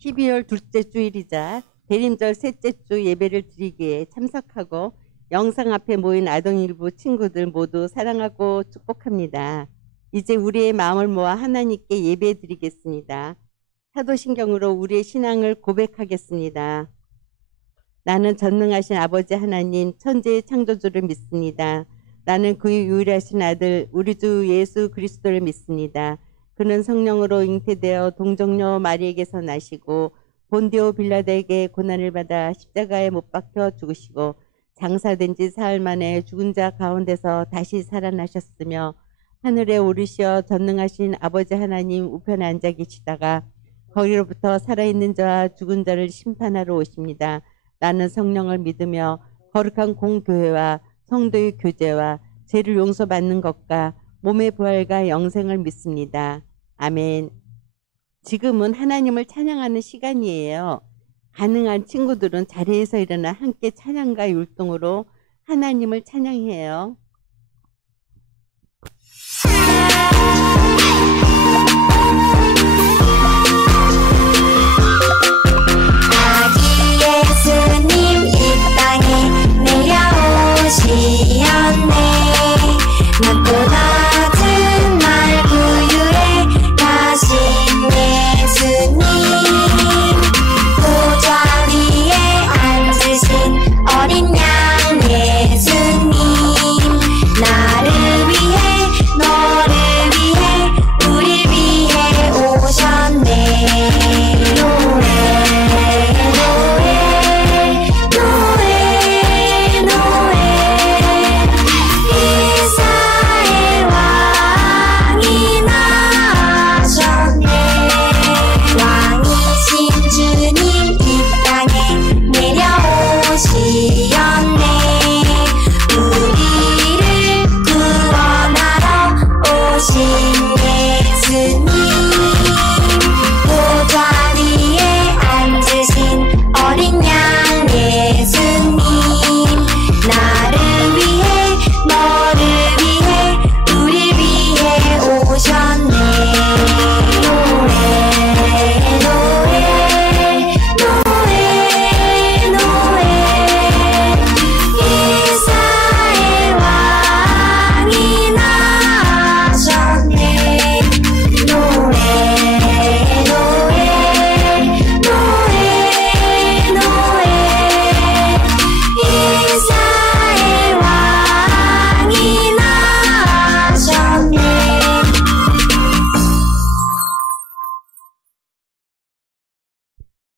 12월 둘째 주일이자 대림절 셋째 주 예배를 드리기에 참석하고 영상 앞에 모인 아동일부 친구들 모두 사랑하고 축복합니다. 이제 우리의 마음을 모아 하나님께 예배 드리겠습니다. 사도신경으로 우리의 신앙을 고백하겠습니다. 나는 전능하신 아버지 하나님 천지의 창조주를 믿습니다. 나는 그의 유일하신 아들 우리 주 예수 그리스도를 믿습니다. 그는 성령으로 잉태되어 동정녀 마리에게서 나시고 본디오 빌라드에게 고난을 받아 십자가에 못 박혀 죽으시고 장사된 지 사흘 만에 죽은 자 가운데서 다시 살아나셨으며 하늘에 오르시어 전능하신 아버지 하나님 우편에 앉아 계시다가 거기로부터 살아있는 자와 죽은 자를 심판하러 오십니다. 나는 성령을 믿으며 거룩한 공교회와 성도의 교제와 죄를 용서받는 것과 몸의 부활과 영생을 믿습니다. 아멘. 지금은 하나님을 찬양하는 시간이에요. 가능한 친구들은 자리에서 일어나 함께 찬양과 율동으로 하나님을 찬양해요. 예수님 이 땅에 내려오시었네. 낮고 낮은 날 구유에 가신 예수님 보좌 위에 앉으신 어린 양 예수님 나를 위해 너를 위해 우릴 위해 오셨네.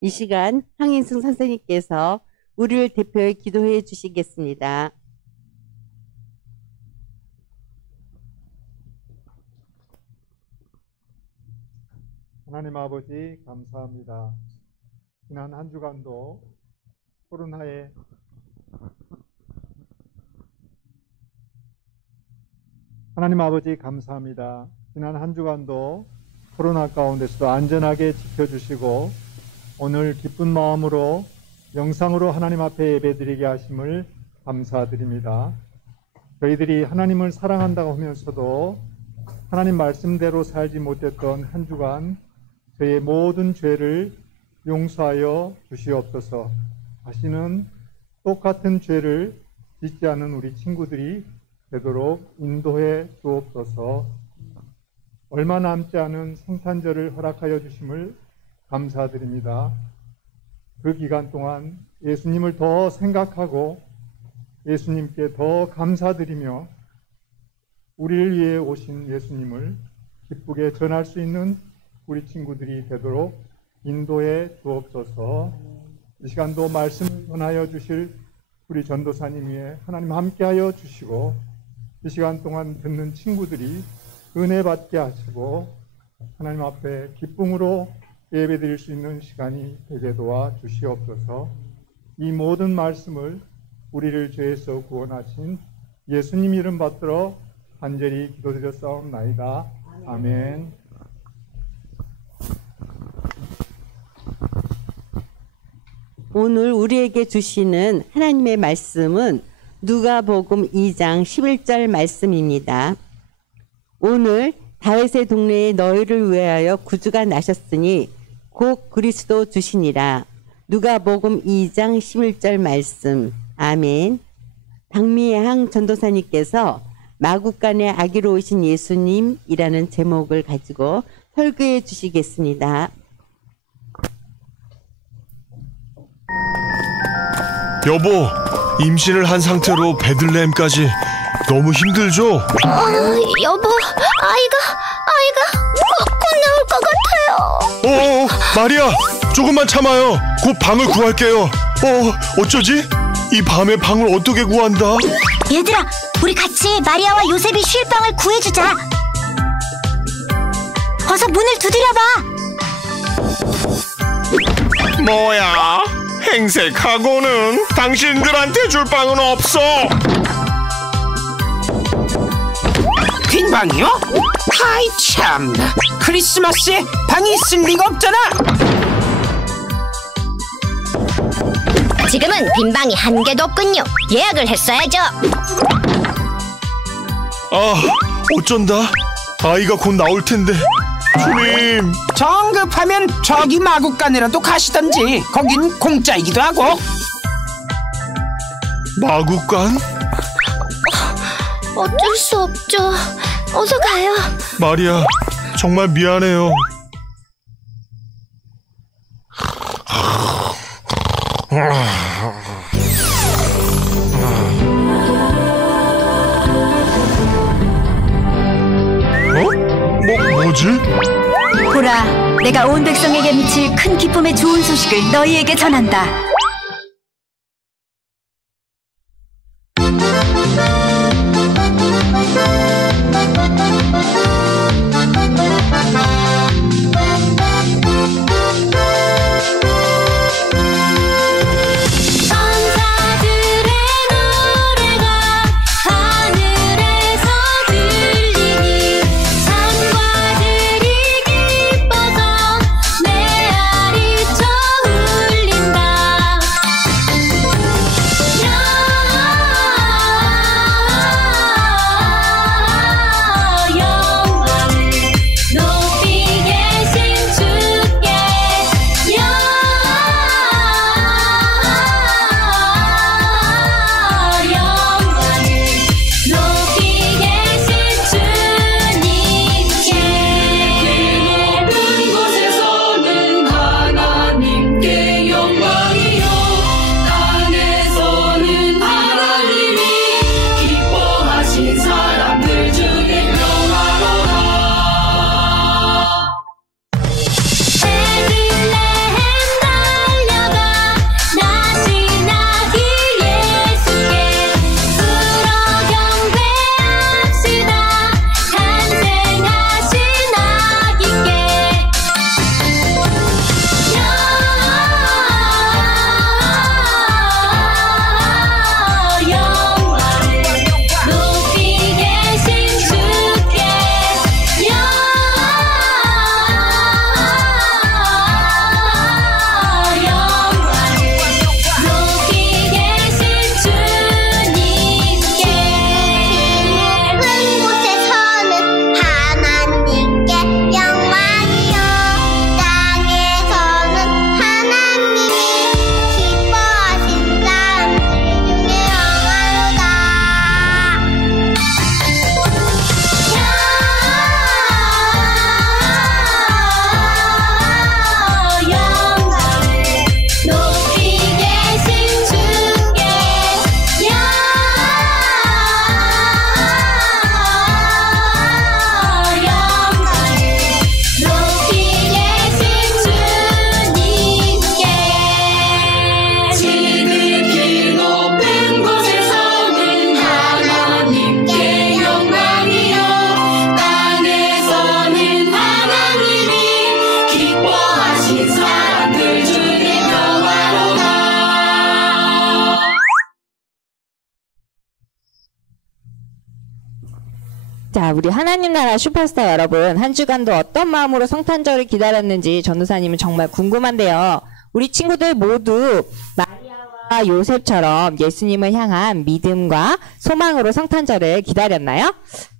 이 시간 황인승 선생님께서 우리를 대표해 기도해 주시겠습니다. 하나님 아버지 감사합니다. 지난 한 주간도 코로나에 하나님 아버지 감사합니다. 지난 한 주간도 코로나 가운데서도 안전하게 지켜주시고 오늘 기쁜 마음으로 영상으로 하나님 앞에 예배드리게 하심을 감사드립니다. 저희들이 하나님을 사랑한다고 하면서도 하나님 말씀대로 살지 못했던 한 주간 저의 모든 죄를 용서하여 주시옵소서. 다시는 똑같은 죄를 짓지 않는 우리 친구들이 되도록 인도해 주옵소서. 얼마 남지 않은 성탄절을 허락하여 주심을 감사드립니다. 그 기간 동안 예수님을 더 생각하고 예수님께 더 감사드리며 우리를 위해 오신 예수님을 기쁘게 전할 수 있는 우리 친구들이 되도록 인도해 주옵소서. 이 시간도 말씀을 전하여 주실 우리 전도사님 위에 하나님 함께하여 주시고 이 시간 동안 듣는 친구들이 은혜 받게 하시고 하나님 앞에 기쁨으로 예배드릴 수 있는 시간이 되게 도와 주시옵소서. 이 모든 말씀을 우리를 죄에서 구원하신 예수님 이름 받들어 간절히 기도드렸사옵나이다. 아멘. 오늘 우리에게 주시는 하나님의 말씀은 누가복음 2장 11절 말씀입니다. 오늘 다윗의 동네에 너희를 위하여 구주가 나셨으니 곧 그리스도 주시니라. 누가복음 2장 11절 말씀. 아멘. 박미향 전도사님께서 마국간에 아기로 오신 예수님이라는 제목을 가지고 설교해 주시겠습니다. 여보, 임신을 한 상태로 베들레헴까지 너무 힘들죠? 여보, 아이가 곧 나올 것 같아요. 마리아, 조금만 참아요. 곧 방을 구할게요. 어쩌지? 이 밤에 방을 어떻게 구한다? 얘들아, 우리 같이 마리아와 요셉이 쉴 방을 구해주자. 어서 문을 두드려봐. 뭐야? 행색하고는 당신들한테 줄 방은 없어. 빈 방이요? 아이 참나, 크리스마스에 방이 있을 리가 없잖아. 지금은 빈 방이 한 개도 없군요. 예약을 했어야죠. 어쩐다. 아이가 곧 나올 텐데. 주님. 정급하면 저기 마국간이라도 가시던지. 거긴 공짜이기도 하고. 마국간? 어쩔 수 없죠. 어서 가요. 마리아, 정말 미안해요. 뭐지? 보라, 내가 온 백성에게 미칠 큰 기쁨의 좋은 소식을 너희에게 전한다. 자, 우리 하나님 나라 슈퍼스타 여러분, 한 주간도 어떤 마음으로 성탄절을 기다렸는지 전도사님은 정말 궁금한데요. 우리 친구들 모두 마리아와 요셉처럼 예수님을 향한 믿음과 소망으로 성탄절을 기다렸나요?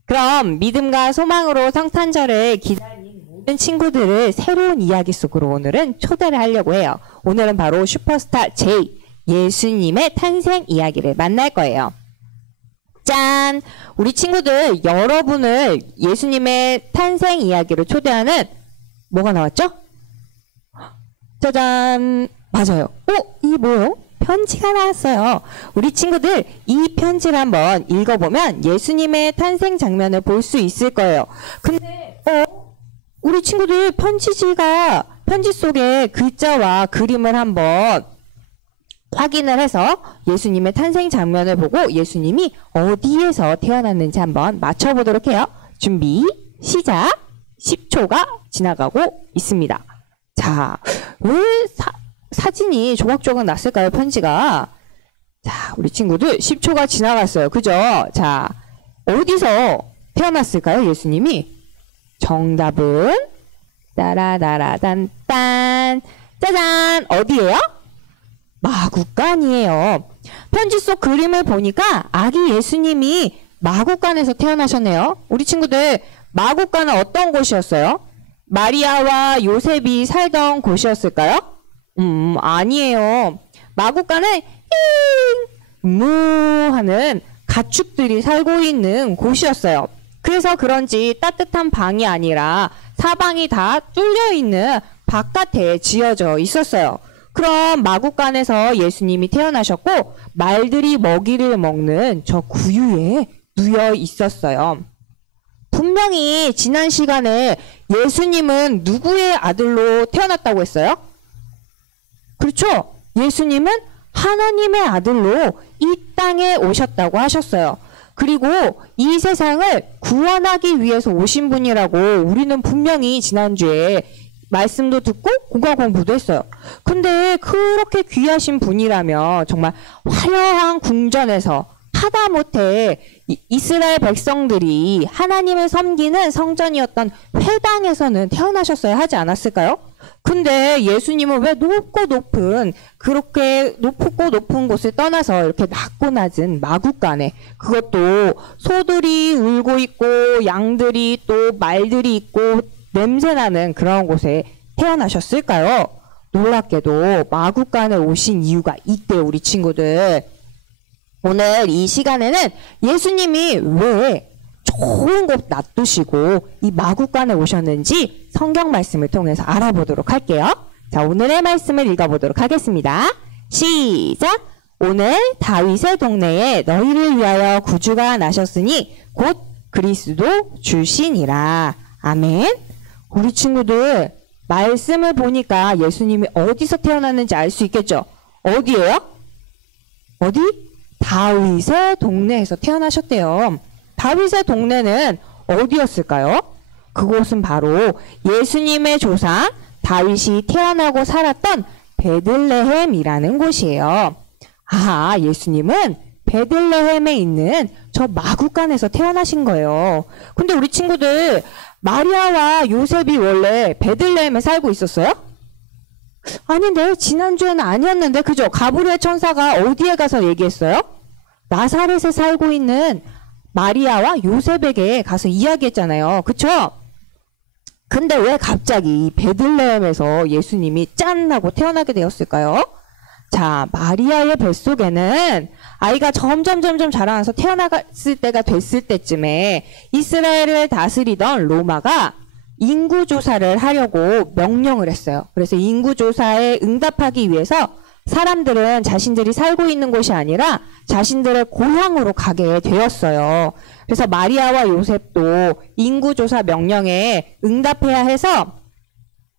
그럼 믿음과 소망으로 성탄절을 기다린 모든 친구들을 새로운 이야기 속으로 오늘은 초대를 하려고 해요. 오늘은 바로 슈퍼스타 J, 예수님의 탄생 이야기를 만날 거예요. 짠! 우리 친구들 여러분을 예수님의 탄생 이야기를 초대하는 뭐가 나왔죠? 짜잔! 맞아요. 이게 뭐예요? 편지가 나왔어요. 우리 친구들 이 편지를 한번 읽어보면 예수님의 탄생 장면을 볼 수 있을 거예요. 근데 우리 친구들 편지 속에 글자와 그림을 한번 확인을 해서 예수님의 탄생 장면을 보고 예수님이 어디에서 태어났는지 한번 맞춰보도록 해요. 준비, 시작! 10초가 지나가고 있습니다. 자, 왜 사진이 조각조각 났을까요, 편지가? 자, 우리 친구들 10초가 지나갔어요. 그죠? 자, 어디서 태어났을까요, 예수님이? 정답은 따라따라단딴 짜잔! 어디예요? 마구간이에요. 편지 속 그림을 보니까 아기 예수님이 마구간에서 태어나셨네요. 우리 친구들 마구간은 어떤 곳이었어요? 마리아와 요셉이 살던 곳이었을까요? 아니에요. 마구간은 무 하는 가축들이 살고 있는 곳이었어요. 그래서 그런지 따뜻한 방이 아니라 사방이 다 뚫려 있는 바깥에 지어져 있었어요. 그럼 마구간에서 예수님이 태어나셨고 말들이 먹이를 먹는 저 구유에 누워 있었어요. 분명히 지난 시간에 예수님은 누구의 아들로 태어났다고 했어요? 그렇죠? 예수님은 하나님의 아들로 이 땅에 오셨다고 하셨어요. 그리고 이 세상을 구원하기 위해서 오신 분이라고 우리는 분명히 지난주에 말씀도 듣고 공과 공부도 했어요. 근데 그렇게 귀하신 분이라면 정말 화려한 궁전에서 하다못해 이스라엘 백성들이 하나님을 섬기는 성전이었던 회당에서는 태어나셨어야 하지 않았을까요? 근데 예수님은 왜 그렇게 높고 높은 곳을 떠나서 이렇게 낮고 낮은 마구간에, 그것도 소들이 울고 있고 양들이 또 말들이 있고 냄새나는 그런 곳에 태어나셨을까요? 놀랍게도 마구간에 오신 이유가 있대요, 우리 친구들. 오늘 이 시간에는 예수님이 왜 좋은 곳 놔두시고 이 마구간에 오셨는지 성경 말씀을 통해서 알아보도록 할게요. 자, 오늘의 말씀을 읽어보도록 하겠습니다. 시작! 오늘 다윗의 동네에 너희를 위하여 구주가 나셨으니 곧 그리스도 주시니라. 아멘. 우리 친구들 말씀을 보니까 예수님이 어디서 태어났는지 알 수 있겠죠? 어디예요? 어디? 다윗의 동네에서 태어나셨대요. 다윗의 동네는 어디였을까요? 그곳은 바로 예수님의 조상 다윗이 태어나고 살았던 베들레헴이라는 곳이에요. 아, 예수님은 베들레헴에 있는 저 마구간에서 태어나신 거예요. 근데 우리 친구들 마리아와 요셉이 원래 베들레헴에 살고 있었어요? 아닌데, 지난주에는 아니었는데, 그죠? 가브리엘 천사가 어디에 가서 얘기했어요? 나사렛에 살고 있는 마리아와 요셉에게 가서 이야기했잖아요. 그쵸? 근데 왜 갑자기 베들레헴에서 예수님이 짠 하고 태어나게 되었을까요? 자, 마리아의 뱃속에는 아이가 점점 자라나서 태어났을 때가 됐을 때쯤에 이스라엘을 다스리던 로마가 인구조사를 하려고 명령을 했어요. 그래서 인구조사에 응답하기 위해서 사람들은 자신들이 살고 있는 곳이 아니라 자신들의 고향으로 가게 되었어요. 그래서 마리아와 요셉도 인구조사 명령에 응답해야 해서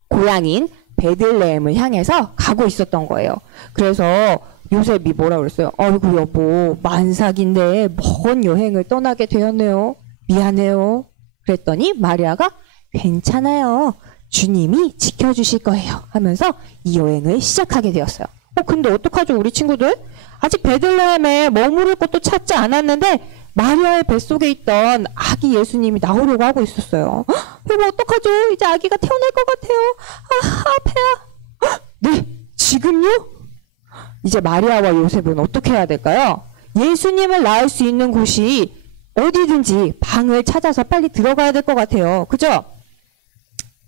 고향인 베들레헴을 향해서 가고 있었던 거예요. 그래서 요셉이 뭐라 그랬어요? 아이고 여보, 만삭인데 먼 여행을 떠나게 되었네요. 미안해요. 그랬더니 마리아가 괜찮아요. 주님이 지켜주실 거예요. 하면서 이 여행을 시작하게 되었어요. 근데 어떡하죠, 우리 친구들? 아직 베들레헴에 머무를 곳도 찾지 않았는데 마리아의 뱃속에 있던 아기 예수님이 나오려고 하고 있었어요. 여보, 어떡하죠? 이제 아기가 태어날 것 같아요. 배야. 네, 지금요? 이제 마리아와 요셉은 어떻게 해야 될까요? 예수님을 낳을 수 있는 곳이 어디든지 방을 찾아서 빨리 들어가야 될 것 같아요. 그죠?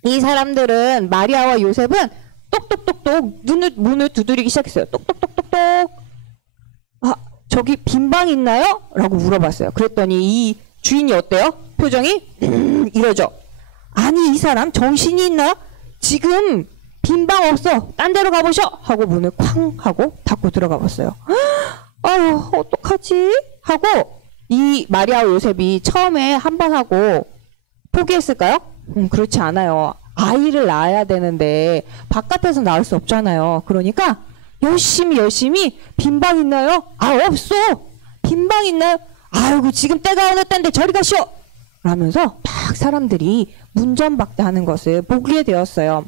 이 사람들은 마리아와 요셉은 똑똑똑똑 문을 두드리기 시작했어요. 똑똑똑똑똑. 아, 저기 빈방 있나요? 라고 물어봤어요. 그랬더니 이 주인이 어때요? 표정이 이러죠. 아니, 이 사람 정신이 있나? 지금 빈방 없어. 딴 데로 가보셔. 하고 문을 쾅 하고 닫고 들어가 봤어요. 아유, 어떡하지? 하고 이 마리아와 요셉이 처음에 한 번 하고 포기했을까요? 그렇지 않아요. 아이를 낳아야 되는데 바깥에서 낳을 수 없잖아요. 그러니까 열심히 빈방 있나요? 아, 없어. 빈방 있나요? 아이고, 지금 때가 어느 때인데 저리 가시오. 라면서 막 사람들이 문전박대하는 것을 보게 되었어요.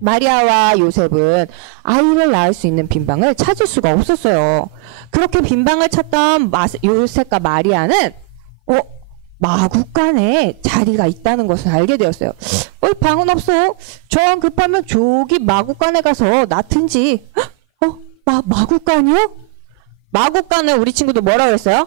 마리아와 요셉은 아이를 낳을 수 있는 빈방을 찾을 수가 없었어요. 그렇게 빈방을 찾던 요셉과 마리아는 마구간에 자리가 있다는 것을 알게 되었어요. 방은 없어. 저 급하면 저기 마구간에 가서 낳든지. 마구간이요? 마구간은 우리 친구들 뭐라고 했어요?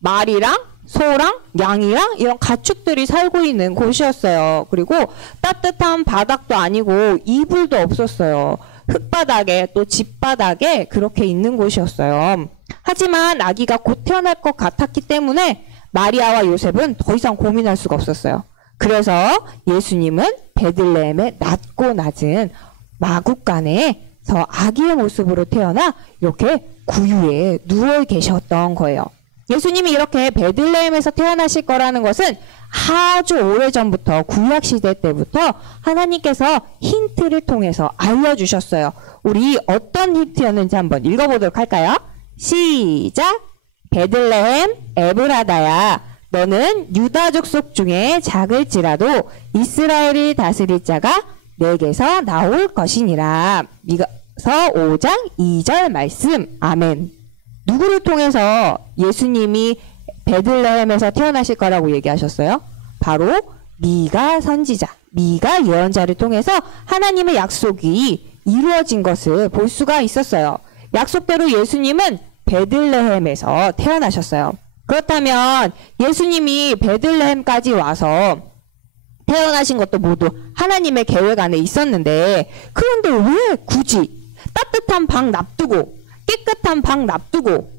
말이랑 소랑 양이랑 이런 가축들이 살고 있는 곳이었어요. 그리고 따뜻한 바닥도 아니고 이불도 없었어요. 흙바닥에 또 집바닥에 그렇게 있는 곳이었어요. 하지만 아기가 곧 태어날 것 같았기 때문에 마리아와 요셉은 더 이상 고민할 수가 없었어요. 그래서 예수님은 베들레헴의 낮고 낮은 마구간에서 아기의 모습으로 태어나 이렇게 구유에 누워 계셨던 거예요. 예수님이 이렇게 베들레헴에서 태어나실 거라는 것은 아주 오래전부터 구약시대 때부터 하나님께서 힌트를 통해서 알려주셨어요. 우리 어떤 힌트였는지 한번 읽어보도록 할까요? 시작! 베들레헴 에브라다야, 너는 유다 족속 중에 작을지라도 이스라엘을 다스릴 자가 내게서 나올 것이니라. 미가서 5장 2절 말씀. 아멘. 누구를 통해서 예수님이 베들레헴에서 태어나실 거라고 얘기하셨어요? 바로 미가 선지자, 미가 예언자를 통해서 하나님의 약속이 이루어진 것을 볼 수가 있었어요. 약속대로 예수님은 베들레헴에서 태어나셨어요. 그렇다면 예수님이 베들레헴까지 와서 태어나신 것도 모두 하나님의 계획 안에 있었는데, 그런데 왜 굳이 따뜻한 방 놔두고 깨끗한 방 놔두고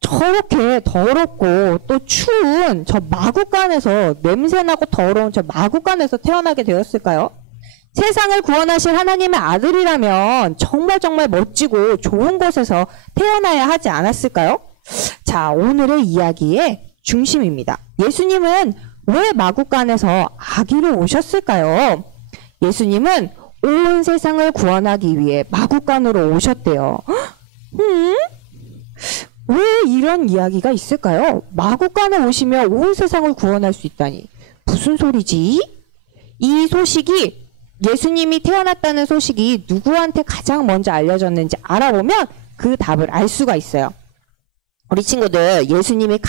저렇게 더럽고 또 추운 저 마구간에서, 냄새나고 더러운 저 마구간에서 태어나게 되었을까요? 세상을 구원하실 하나님의 아들이라면 정말 멋지고 좋은 곳에서 태어나야 하지 않았을까요? 자, 오늘의 이야기의 중심입니다. 예수님은 왜 마구간에서 아기로 오셨을까요? 예수님은 온 세상을 구원하기 위해 마구간으로 오셨대요. 왜 이런 이야기가 있을까요? 마구간에 오시면 온 세상을 구원할 수 있다니. 무슨 소리지? 이 소식이, 예수님이 태어났다는 소식이 누구한테 가장 먼저 알려졌는지 알아보면 그 답을 알 수가 있어요. 우리 친구들, 예수님이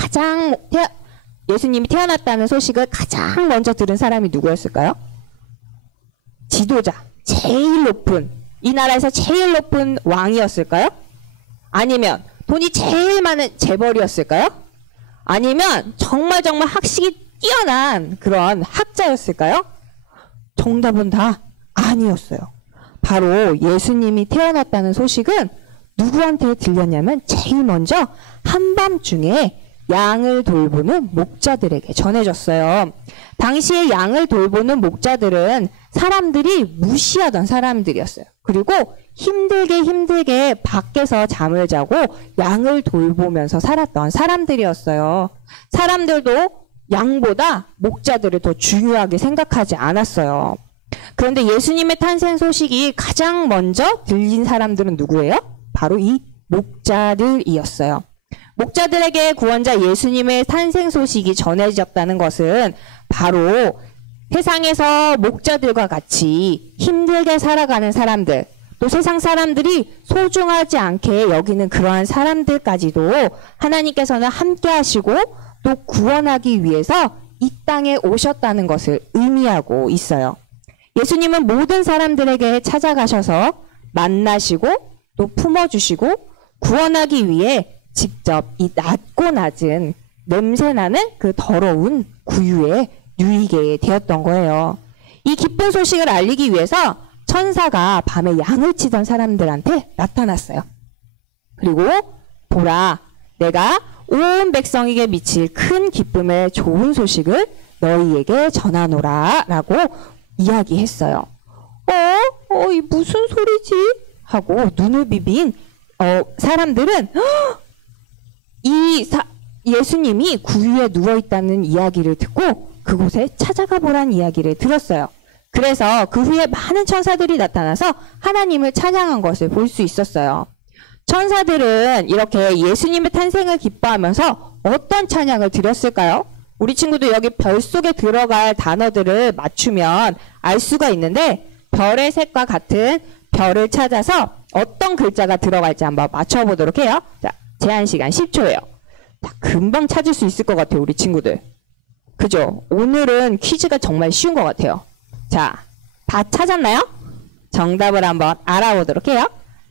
태어났다는 소식을 가장 먼저 들은 사람이 누구였을까요? 지도자, 제일 높은, 이 나라에서 제일 높은 왕이었을까요? 아니면 돈이 제일 많은 재벌이었을까요? 아니면 정말 학식이 뛰어난 그런 학자였을까요? 정답은 다 아니었어요. 바로 예수님이 태어났다는 소식은 누구한테 들렸냐면 제일 먼저 한밤중에 양을 돌보는 목자들에게 전해졌어요. 당시에 양을 돌보는 목자들은 사람들이 무시하던 사람들이었어요. 그리고 힘들게 밖에서 잠을 자고 양을 돌보면서 살았던 사람들이었어요. 사람들도 양보다 목자들을 더 중요하게 생각하지 않았어요. 그런데 예수님의 탄생 소식이 가장 먼저 들린 사람들은 누구예요? 바로 이 목자들이었어요. 목자들에게 구원자 예수님의 탄생 소식이 전해졌다는 것은 바로 세상에서 목자들과 같이 힘들게 살아가는 사람들, 또 세상 사람들이 소중하지 않게 여기는 그러한 사람들까지도 하나님께서는 함께 하시고 또 구원하기 위해서 이 땅에 오셨다는 것을 의미하고 있어요. 예수님은 모든 사람들에게 찾아가셔서 만나시고 또 품어주시고 구원하기 위해 직접 이 낮고 낮은 냄새나는 그 더러운 구유에 누이게 되었던 거예요. 이 기쁜 소식을 알리기 위해서 천사가 밤에 양을 치던 사람들한테 나타났어요. 그리고 보라, 내가 온 백성에게 미칠 큰 기쁨의 좋은 소식을 너희에게 전하노라 라고 이야기했어요. 이 무슨 소리지? 하고 눈을 비빈 사람들은 예수님이 구유에 누워있다는 이야기를 듣고 그곳에 찾아가 보라는 이야기를 들었어요. 그래서 그 후에 많은 천사들이 나타나서 하나님을 찬양한 것을 볼 수 있었어요. 천사들은 이렇게 예수님의 탄생을 기뻐하면서 어떤 찬양을 드렸을까요? 우리 친구도 여기 별 속에 들어갈 단어들을 맞추면 알 수가 있는데 별의 색과 같은 별을 찾아서 어떤 글자가 들어갈지 한번 맞춰보도록 해요. 자, 제한 시간 10초예요. 금방 찾을 수 있을 것 같아요, 우리 친구들. 그죠? 오늘은 퀴즈가 정말 쉬운 것 같아요. 자, 다 찾았나요? 정답을 한번 알아보도록 해요.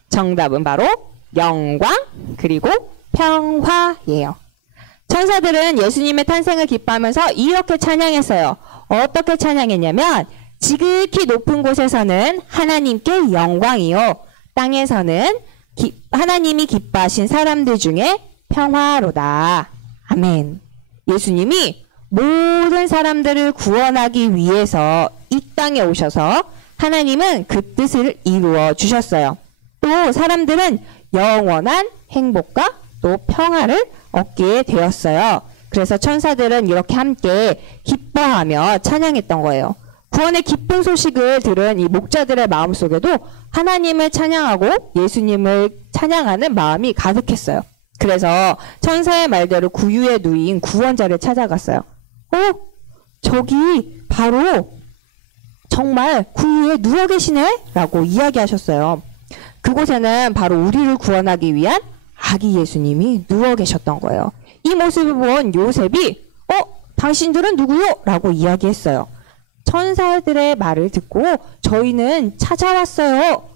정답은 바로 영광 그리고 평화예요. 천사들은 예수님의 탄생을 기뻐하면서 이렇게 찬양했어요. 어떻게 찬양했냐면 지극히 높은 곳에서는 하나님께 영광이요, 땅에서는 하나님이 기뻐하신 사람들 중에 평화로다. 아멘. 예수님이 모든 사람들을 구원하기 위해서 이 땅에 오셔서 하나님은 그 뜻을 이루어 주셨어요. 또 사람들은 영원한 행복과 또 평화를 얻게 되었어요. 그래서 천사들은 이렇게 함께 기뻐하며 찬양했던 거예요. 구원의 기쁜 소식을 들은 이 목자들의 마음속에도 하나님을 찬양하고 예수님을 찬양하는 마음이 가득했어요. 그래서 천사의 말대로 구유에 누인 구원자를 찾아갔어요. 저기 바로 정말 구유에 누워 계시네? 라고 이야기하셨어요. 그곳에는 바로 우리를 구원하기 위한 아기 예수님이 누워 계셨던 거예요. 이 모습을 본 요셉이 당신들은 누구요? 라고 이야기했어요. 천사들의 말을 듣고 저희는 찾아왔어요.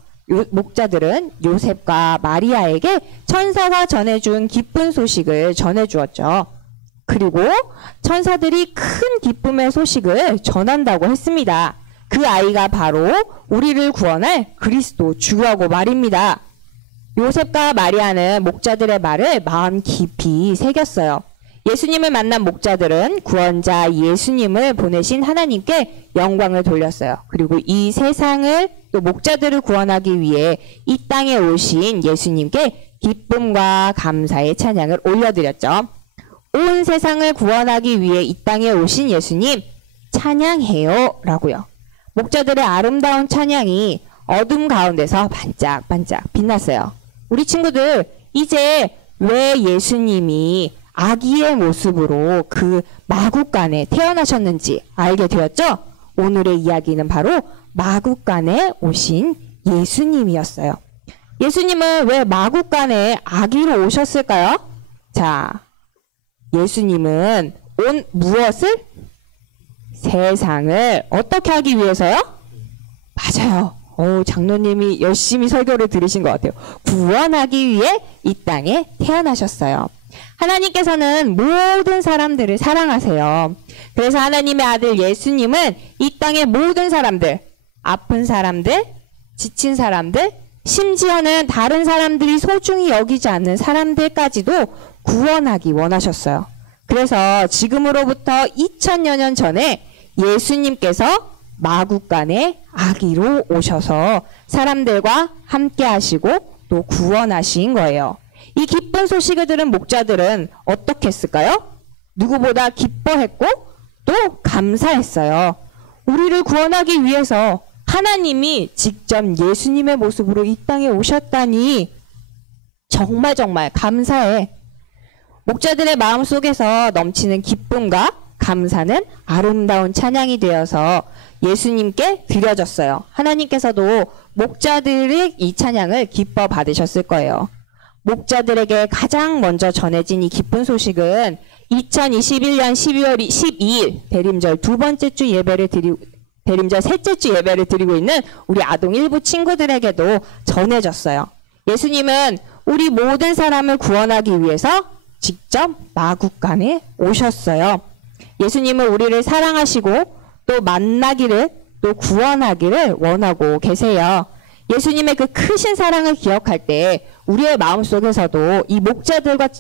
목자들은 요셉과 마리아에게 천사가 전해준 기쁜 소식을 전해주었죠. 그리고 천사들이 큰 기쁨의 소식을 전한다고 했습니다. 그 아이가 바로 우리를 구원할 그리스도 주라고 말입니다. 요셉과 마리아는 목자들의 말을 마음 깊이 새겼어요. 예수님을 만난 목자들은 구원자 예수님을 보내신 하나님께 영광을 돌렸어요. 그리고 이 세상을 또 목자들을 구원하기 위해 이 땅에 오신 예수님께 기쁨과 감사의 찬양을 올려드렸죠. 온 세상을 구원하기 위해 이 땅에 오신 예수님 찬양해요 라고요. 목자들의 아름다운 찬양이 어둠 가운데서 반짝반짝 빛났어요. 우리 친구들, 이제 왜 예수님이 아기의 모습으로 그 마구간에 태어나셨는지 알게 되었죠? 오늘의 이야기는 바로 마구간에 오신 예수님이었어요. 예수님은 왜 마구간에 아기로 오셨을까요? 자, 예수님은 무엇을? 세상을 어떻게 하기 위해서요? 맞아요. 장로님이 열심히 설교를 들으신 것 같아요. 구원하기 위해 이 땅에 태어나셨어요. 하나님께서는 모든 사람들을 사랑하세요. 그래서 하나님의 아들 예수님은 이 땅의 모든 사람들, 아픈 사람들, 지친 사람들, 심지어는 다른 사람들이 소중히 여기지 않는 사람들까지도 구원하기 원하셨어요. 그래서 지금으로부터 2000여 년 전에 예수님께서 마구간에 아기로 오셔서 사람들과 함께 하시고 또 구원하신 거예요. 이 기쁜 소식을 들은 목자들은 어떻게 했을까요? 누구보다 기뻐했고 또 감사했어요. 우리를 구원하기 위해서 하나님이 직접 예수님의 모습으로 이 땅에 오셨다니 정말 감사해. 목자들의 마음속에서 넘치는 기쁨과 감사는 아름다운 찬양이 되어서 예수님께 드려졌어요. 하나님께서도 목자들의 이 찬양을 기뻐 받으셨을 거예요. 목자들에게 가장 먼저 전해진 이 기쁜 소식은 2021년 12월 12일 대림절 대림절 셋째 주 예배를 드리고 있는 우리 아동 일부 친구들에게도 전해졌어요. 예수님은 우리 모든 사람을 구원하기 위해서 직접 마구간에 오셨어요. 예수님은 우리를 사랑하시고 또 만나기를 또 구원하기를 원하고 계세요. 예수님의 그 크신 사랑을 기억할 때 우리의 마음속에서도 이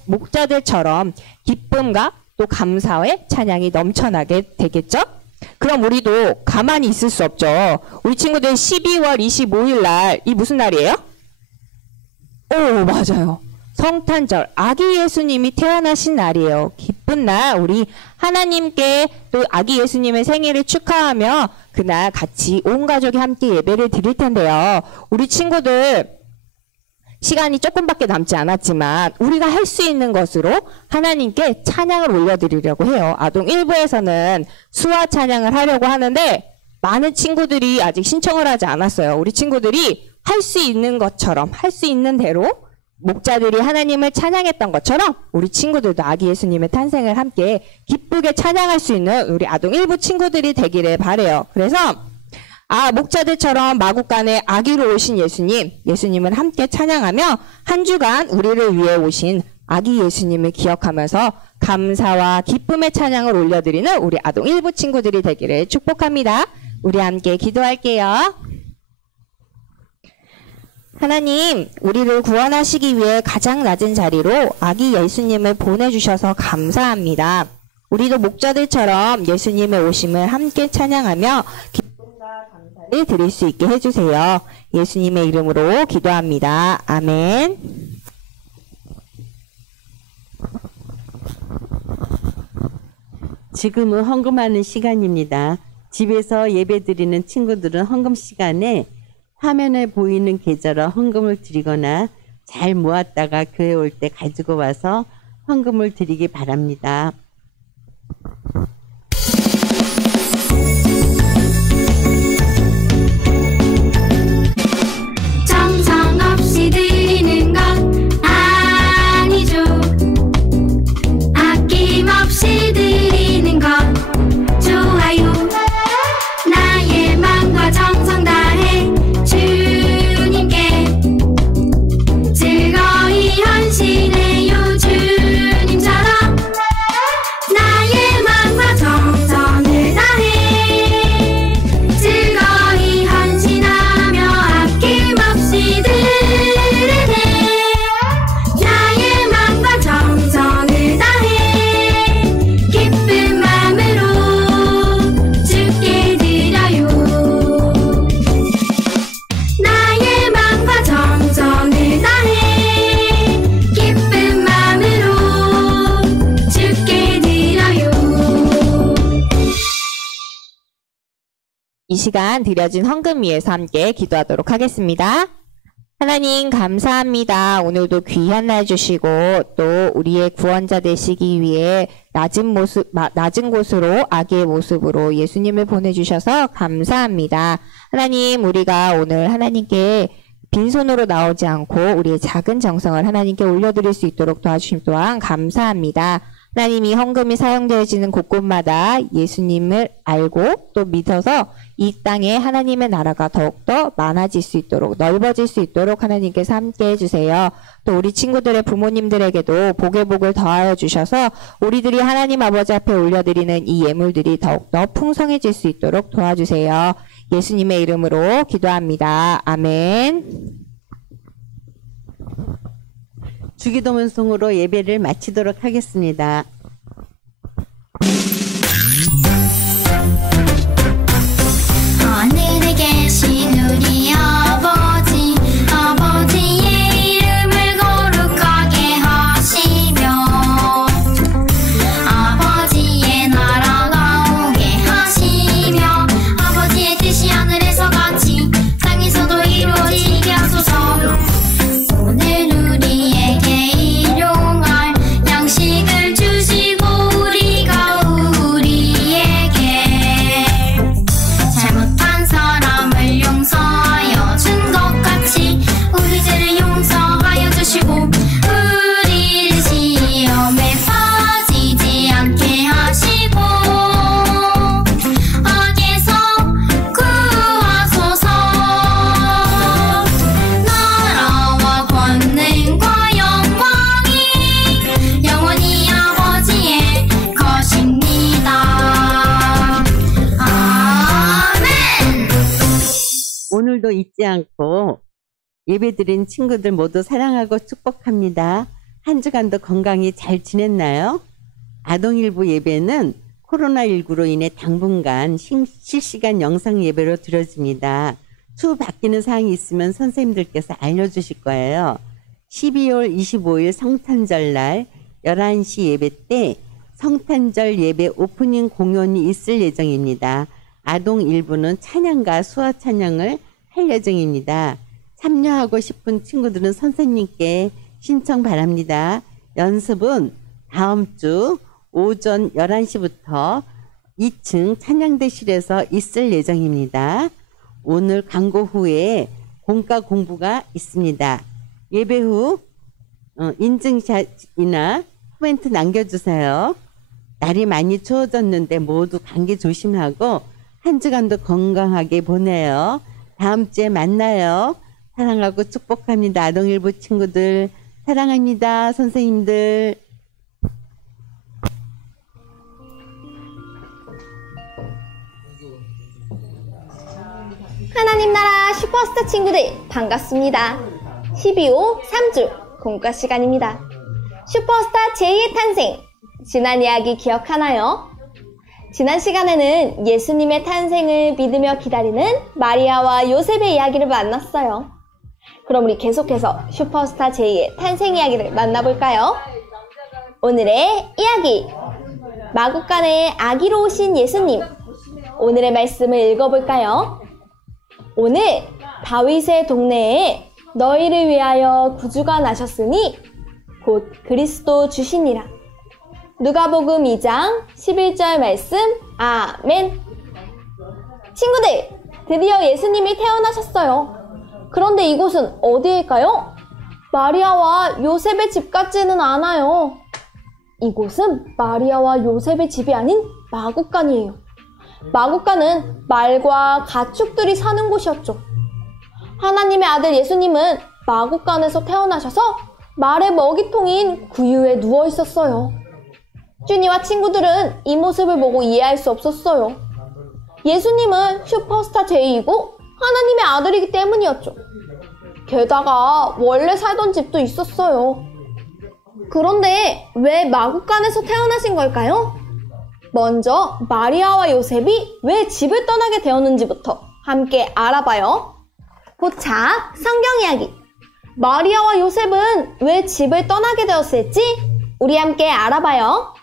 목자들처럼 기쁨과 또 감사의 찬양이 넘쳐나게 되겠죠? 그럼 우리도 가만히 있을 수 없죠. 우리 친구들 12월 25일 날, 이 무슨 날이에요? 오, 맞아요. 성탄절, 아기 예수님이 태어나신 날이에요. 기쁜 날, 우리 하나님께 또 아기 예수님의 생일을 축하하며 그날 같이 온 가족이 함께 예배를 드릴 텐데요. 우리 친구들 시간이 조금밖에 남지 않았지만 우리가 할 수 있는 것으로 하나님께 찬양을 올려드리려고 해요. 아동 1부에서는 수화 찬양을 하려고 하는데 많은 친구들이 아직 신청을 하지 않았어요. 우리 친구들이 할 수 있는 것처럼, 할 수 있는 대로 목자들이 하나님을 찬양했던 것처럼 우리 친구들도 아기 예수님의 탄생을 함께 기쁘게 찬양할 수 있는 우리 아동 1부 친구들이 되기를 바라요. 그래서 목자들처럼 마구간에 아기로 오신 예수님을 함께 찬양하며 한 주간 우리를 위해 오신 아기 예수님을 기억하면서 감사와 기쁨의 찬양을 올려드리는 우리 아동 1부 친구들이 되기를 축복합니다. 우리 함께 기도할게요. 하나님, 우리를 구원하시기 위해 가장 낮은 자리로 아기 예수님을 보내주셔서 감사합니다. 우리도 목자들처럼 예수님의 오심을 함께 찬양하며 기쁨과 감사를 드릴 수 있게 해주세요. 예수님의 이름으로 기도합니다. 아멘. 지금은 헌금하는 시간입니다. 집에서 예배드리는 친구들은 헌금 시간에 화면에 보이는 계좌로 헌금을 드리거나 잘 모았다가 교회 올 때 가지고 와서 헌금을 드리기 바랍니다. 정성 없이 드리는 건 아니죠. 아낌없이 드리는 건 좋아요. 나의 마음과 정성 다해 주님께 즐거이 헌신해요. 주님처럼 나의 마음과 정성을 다해 즐거이 헌신하며 아낌없이 드리네. 나의 마음과 정성을 다해 기쁜 마음으로 주께 드려요. 나의 마음과 정성을 다해 기쁜 마음으로 주께 드려요. 이 시간 드려진 헌금 위해서 함께 기도하도록 하겠습니다. 하나님 감사합니다. 오늘도 귀한 날 주시고 또 우리의 구원자 되시기 위해 낮은 곳으로 아기의 모습으로 예수님을 보내주셔서 감사합니다. 하나님, 우리가 오늘 하나님께 빈손으로 나오지 않고 우리의 작은 정성을 하나님께 올려드릴 수 있도록 도와주심 또한 감사합니다. 하나님이 헌금이 사용되어지는 곳곳마다 예수님을 알고 또 믿어서 이 땅에 하나님의 나라가 더욱더 많아질 수 있도록, 넓어질 수 있도록 하나님께서 함께 해주세요. 또 우리 친구들의 부모님들에게도 복의 복을 더하여 주셔서 우리들이 하나님 아버지 앞에 올려드리는 이 예물들이 더욱더 풍성해질 수 있도록 도와주세요. 예수님의 이름으로 기도합니다. 아멘. 주기도문송으로 예배를 마치도록 하겠습니다. 하늘에 계신 우리 아버지, 아버지의 이름을 거룩하게 하시며 아버지의 나라가 오게 하시며 아버지의 뜻이 하늘에서 같이 땅에서도 이루어지게 하소서. 오늘 우리에게 일용할 양식을 주시 예배드린 친구들 모두 사랑하고 축복합니다. 한 주간도 건강히 잘 지냈나요? 아동일부 예배는 코로나19로 인해 당분간 실시간 영상 예배로 드려집니다. 추후 바뀌는 사항이 있으면 선생님들께서 알려주실 거예요. 12월 25일 성탄절 날 11시 예배 때 성탄절 예배 오프닝 공연이 있을 예정입니다. 아동 일부는 찬양과 수화 찬양을 할 예정입니다. 참여하고 싶은 친구들은 선생님께 신청 바랍니다. 연습은 다음 주 오전 11시부터 2층 찬양대실에서 있을 예정입니다. 오늘 광고 후에 공과 공부가 있습니다. 예배 후 인증샷이나 코멘트 남겨주세요. 날이 많이 추워졌는데 모두 감기 조심하고 한 주간도 건강하게 보내요. 다음 주에 만나요. 사랑하고 축복합니다. 아동일부 친구들 사랑합니다. 선생님들. 하나님 나라 슈퍼스타 친구들 반갑습니다. 12호 3주 공과 시간입니다. 슈퍼스타 제2의 탄생, 지난 이야기 기억하나요? 지난 시간에는 예수님의 탄생을 믿으며 기다리는 마리아와 요셉의 이야기를 만났어요. 그럼 우리 계속해서 슈퍼스타 제2의 탄생 이야기를 만나볼까요? 오늘의 이야기, 마구간에 아기로 오신 예수님. 오늘의 말씀을 읽어볼까요? 오늘 다윗의 동네에 너희를 위하여 구주가 나셨으니 곧 그리스도 주시니라. 누가복음 2장 11절 말씀. 아멘. 친구들, 드디어 예수님이 태어나셨어요. 그런데 이곳은 어디일까요? 마리아와 요셉의 집 같지는 않아요. 이곳은 마리아와 요셉의 집이 아닌 마구간이에요. 마구간은 말과 가축들이 사는 곳이었죠. 하나님의 아들 예수님은 마구간에서 태어나셔서 말의 먹이통인 구유에 누워 있었어요. 쭈니와 친구들은 이 모습을 보고 이해할 수 없었어요. 예수님은 슈퍼스타 제2이고 하나님의 아들이기 때문이었죠. 게다가 원래 살던 집도 있었어요. 그런데 왜 마구간에서 태어나신 걸까요? 먼저 마리아와 요셉이 왜 집을 떠나게 되었는지부터 함께 알아봐요. 보자, 성경 이야기. 마리아와 요셉은 왜 집을 떠나게 되었을지 우리 함께 알아봐요.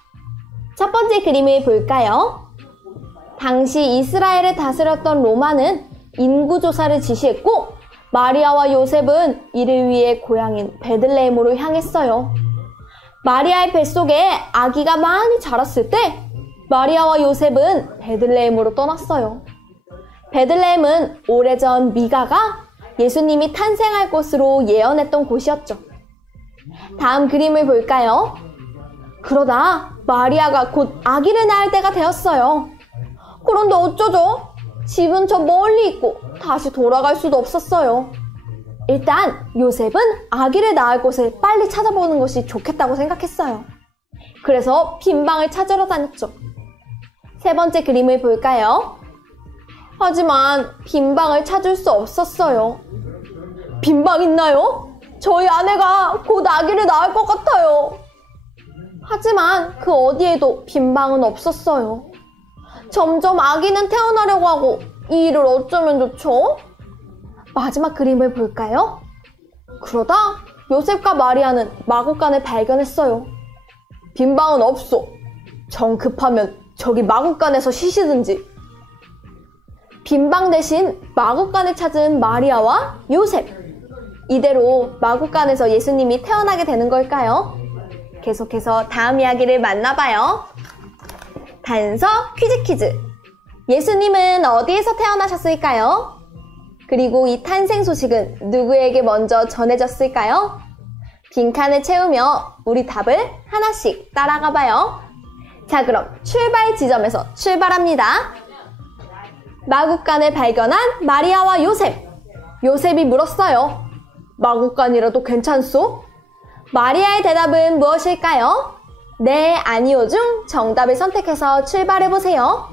첫 번째 그림을 볼까요? 당시 이스라엘을 다스렸던 로마는 인구조사를 지시했고 마리아와 요셉은 이를 위해 고향인 베들레헴으로 향했어요. 마리아의 뱃속에 아기가 많이 자랐을 때 마리아와 요셉은 베들레헴으로 떠났어요. 베들레헴은 오래전 미가가 예수님이 탄생할 곳으로 예언했던 곳이었죠. 다음 그림을 볼까요? 그러다 마리아가 곧 아기를 낳을 때가 되었어요. 그런데 어쩌죠? 집은 저 멀리 있고 다시 돌아갈 수도 없었어요. 일단 요셉은 아기를 낳을 곳을 빨리 찾아보는 것이 좋겠다고 생각했어요. 그래서 빈 방을 찾으러 다녔죠. 세 번째 그림을 볼까요? 하지만 빈 방을 찾을 수 없었어요. 빈 방 있나요? 저희 아내가 곧 아기를 낳을 것 같아요. 하지만 그 어디에도 빈 방은 없었어요. 점점 아기는 태어나려고 하고 이 일을 어쩌면 좋죠? 마지막 그림을 볼까요? 그러다 요셉과 마리아는 마구간을 발견했어요. 빈 방은 없어. 정 급하면 저기 마구간에서 쉬시든지. 빈 방 대신 마구간을 찾은 마리아와 요셉. 이대로 마구간에서 예수님이 태어나게 되는 걸까요? 계속해서 다음 이야기를 만나봐요. 단서 퀴즈. 예수님은 어디에서 태어나셨을까요? 그리고 이 탄생 소식은 누구에게 먼저 전해졌을까요? 빈칸을 채우며 우리 답을 하나씩 따라가봐요. 자, 그럼 출발 지점에서 출발합니다. 마구간을 발견한 마리아와 요셉. 요셉이 물었어요. 마구간이라도 괜찮소? 마리아의 대답은 무엇일까요? 네, 아니요 중 정답을 선택해서 출발해보세요.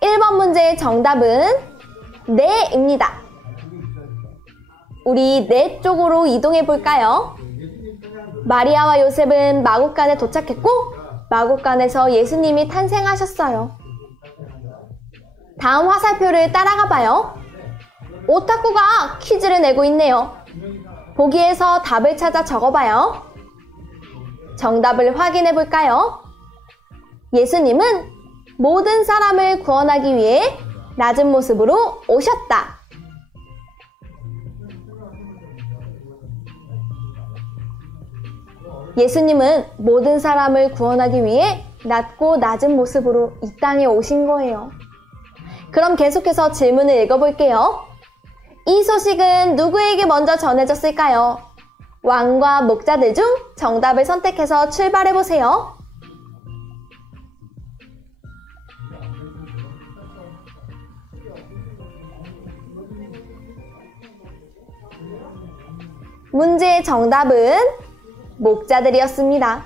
(1번) 문제의 정답은 네입니다. 우리 네 쪽으로 이동해 볼까요? 마리아와 요셉은 마국간에 도착했고 마국간에서 예수님이 탄생하셨어요. 다음 화살표를 따라가 봐요. 오타쿠가 퀴즈를 내고 있네요. 보기에서 답을 찾아 적어봐요. 정답을 확인해 볼까요? 예수님은 모든 사람을 구원하기 위해 낮은 모습으로 오셨다. 예수님은 모든 사람을 구원하기 위해 낮고 낮은 모습으로 이 땅에 오신 거예요. 그럼 계속해서 질문을 읽어볼게요. 이 소식은 누구에게 먼저 전해졌을까요? 왕과 목자들 중 정답을 선택해서 출발해보세요. 문제의 정답은 목자들이었습니다.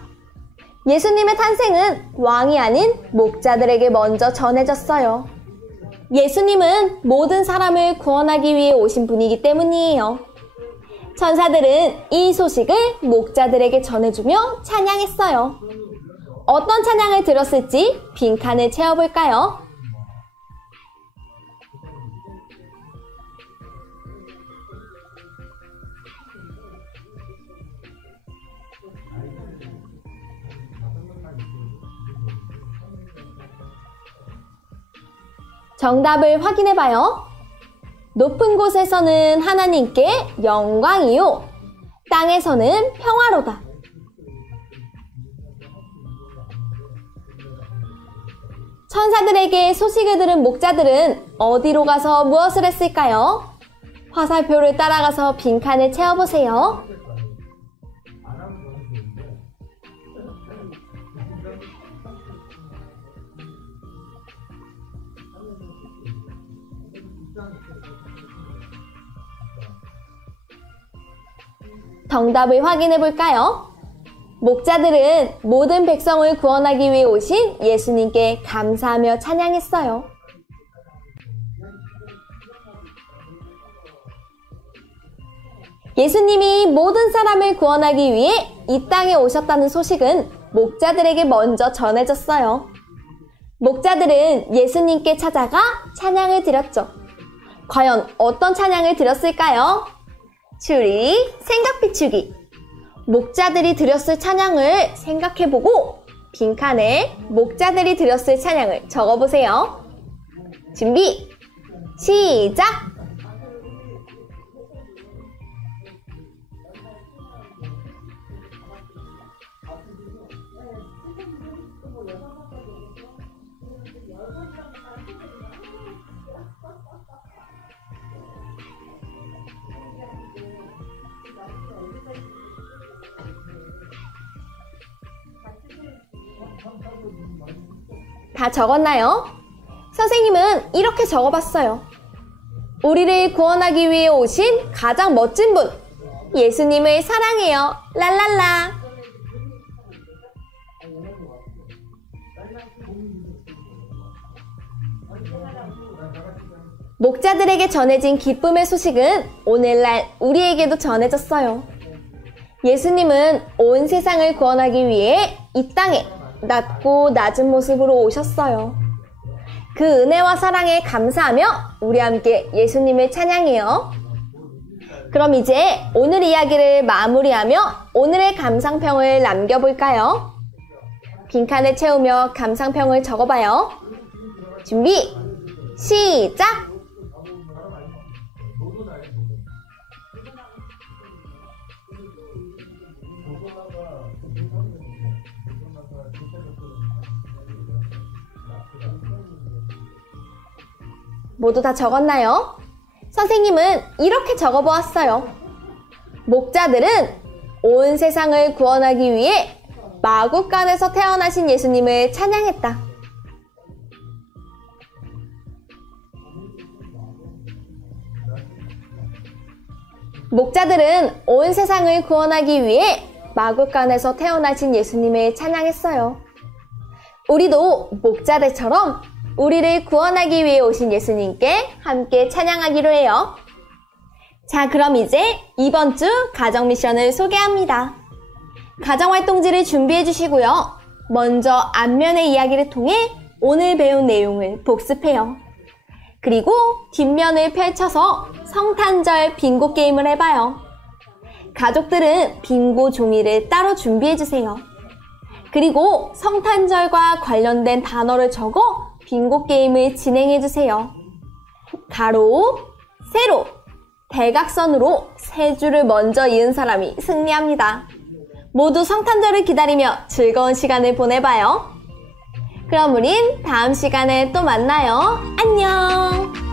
예수님의 탄생은 왕이 아닌 목자들에게 먼저 전해졌어요. 예수님은 모든 사람을 구원하기 위해 오신 분이기 때문이에요. 천사들은 이 소식을 목자들에게 전해주며 찬양했어요. 어떤 찬양을 들었을지 빈칸을 채워볼까요? 정답을 확인해봐요. 높은 곳에서는 하나님께 영광이요. 땅에서는 평화로다. 천사들에게 소식을 들은 목자들은 어디로 가서 무엇을 했을까요? 화살표를 따라가서 빈칸을 채워보세요. 정답을 확인해 볼까요? 목자들은 모든 백성을 구원하기 위해 오신 예수님께 감사하며 찬양했어요. 예수님이 모든 사람을 구원하기 위해 이 땅에 오셨다는 소식은 목자들에게 먼저 전해졌어요. 목자들은 예수님께 찾아가 찬양을 드렸죠. 과연 어떤 찬양을 드렸을까요? 추리, 생각 비추기. 목자들이 드렸을 찬양을 생각해보고 빈칸에 목자들이 드렸을 찬양을 적어보세요. 준비, 시작! 다 적었나요? 선생님은 이렇게 적어봤어요. 우리를 구원하기 위해 오신 가장 멋진 분, 예수님을 사랑해요. 랄랄라. 목자들에게 전해진 기쁨의 소식은 오늘날 우리에게도 전해졌어요. 예수님은 온 세상을 구원하기 위해 이 땅에 낮고 낮은 모습으로 오셨어요. 그 은혜와 사랑에 감사하며 우리 함께 예수님을 찬양해요. 그럼 이제 오늘 이야기를 마무리하며 오늘의 감상평을 남겨볼까요? 빈칸을 채우며 감상평을 적어봐요. 준비, 시작! 모두 다 적었나요? 선생님은 이렇게 적어보았어요. 목자들은 온 세상을 구원하기 위해 마국간에서 태어나신 예수님을 찬양했다. 목자들은 온 세상을 구원하기 위해 마구간에서 태어나신 예수님을 찬양했어요. 우리도 목자들처럼 우리를 구원하기 위해 오신 예수님께 함께 찬양하기로 해요. 자, 그럼 이제 이번 주 가정 미션을 소개합니다. 가정활동지를 준비해 주시고요. 먼저 앞면의 이야기를 통해 오늘 배운 내용을 복습해요. 그리고 뒷면을 펼쳐서 성탄절 빙고 게임을 해봐요. 가족들은 빙고 종이를 따로 준비해 주세요. 그리고 성탄절과 관련된 단어를 적어 빙고 게임을 진행해 주세요. 가로, 세로, 대각선으로 세 줄을 먼저 이은 사람이 승리합니다. 모두 성탄절을 기다리며 즐거운 시간을 보내봐요. 그럼 우린 다음 시간에 또 만나요. 안녕!